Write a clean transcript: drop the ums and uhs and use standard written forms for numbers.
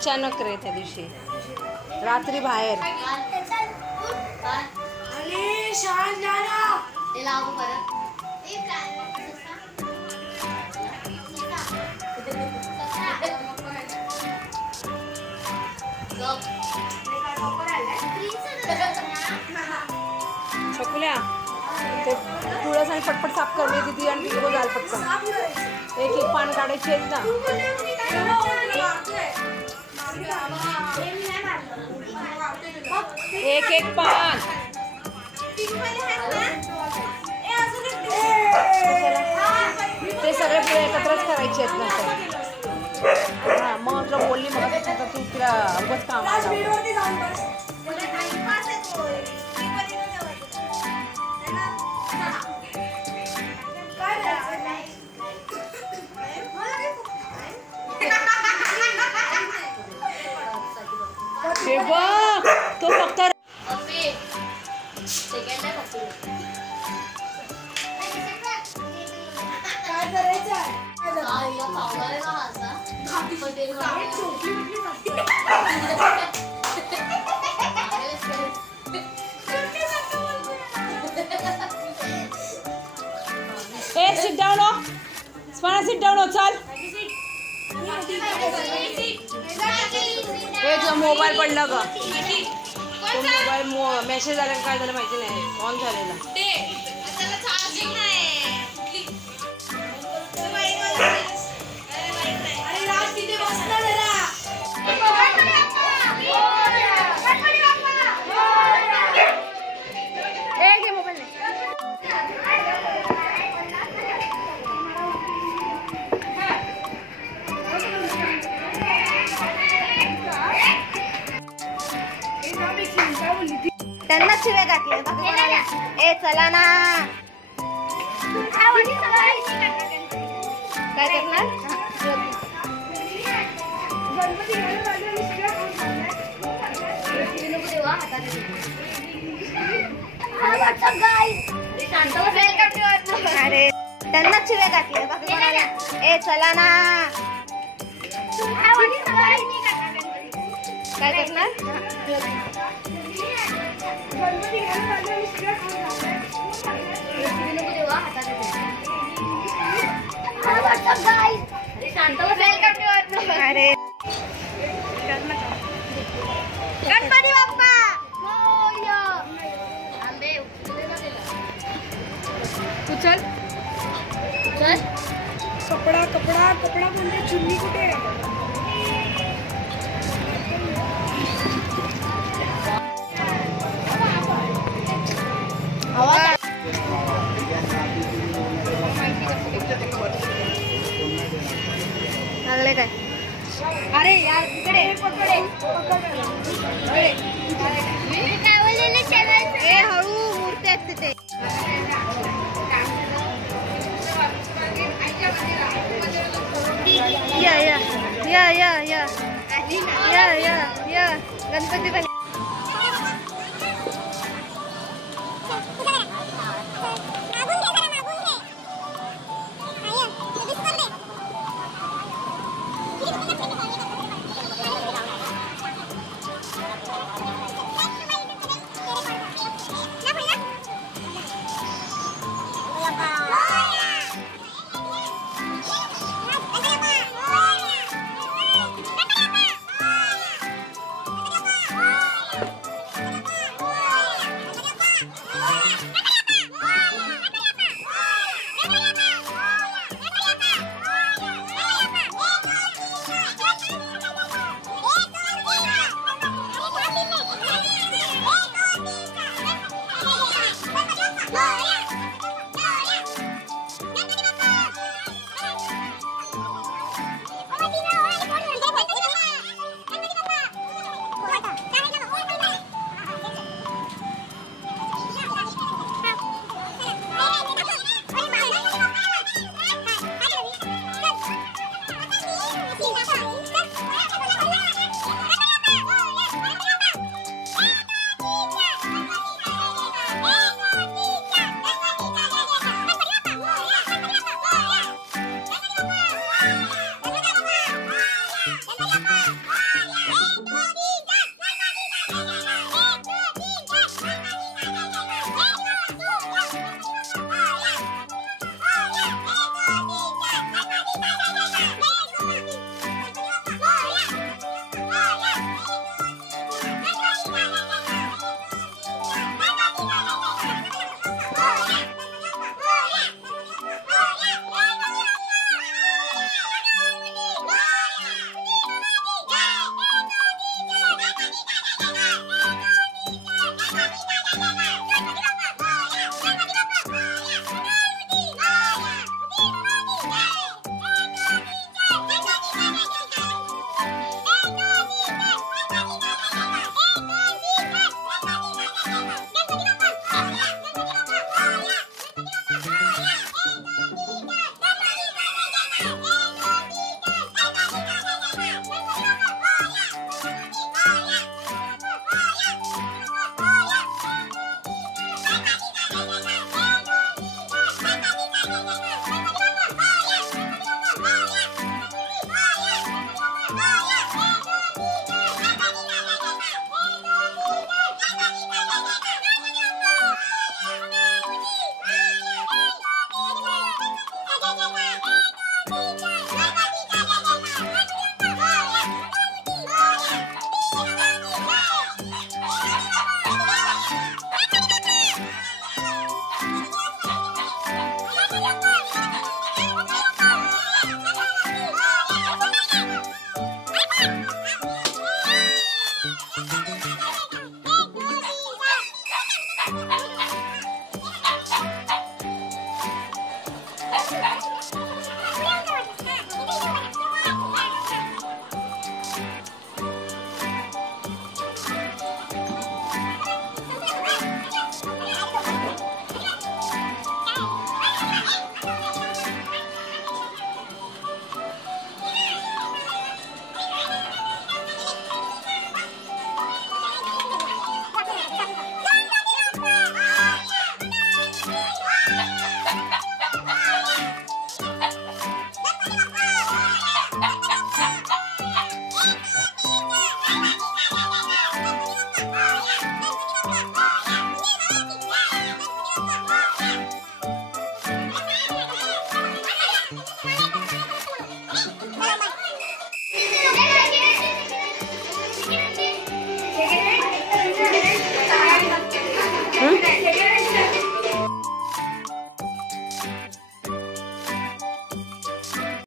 अचानक रे त्या दिवशी रात्री बाहेर छकुल्या ते तुळस आणि पटपट साफ कर मी दीदी आणि तिकडे जाल पटकन एक एक पान काढायची आहेत ना एक एक पान ते सगळे पुढे एकत्रच करायचे आहेत नंतर हां मग तुला बोलली मग तू तिला उगाच काम हे बघ तो फक्त sit down हो स्मरणा sit down हो चल हे जो मोबाईल पडला ग तो मोबाईल मेसेज आला काय झालं माहिती नाही ऑन झालेला त्यांना शिव्या घातल्या ए चला ना काय करणार अरे त्यांना शिव्या घातल्या ए चला ना काय करणार अरे गणपती बाप्पा तू चल चल कपडा कपडा कपडा म्हणजे चुन्नी कुठे लागले काय अरे यार इकडे पकडे ए हळू मूर्ती आहेत तिथे या या या या या या या या गणपती पण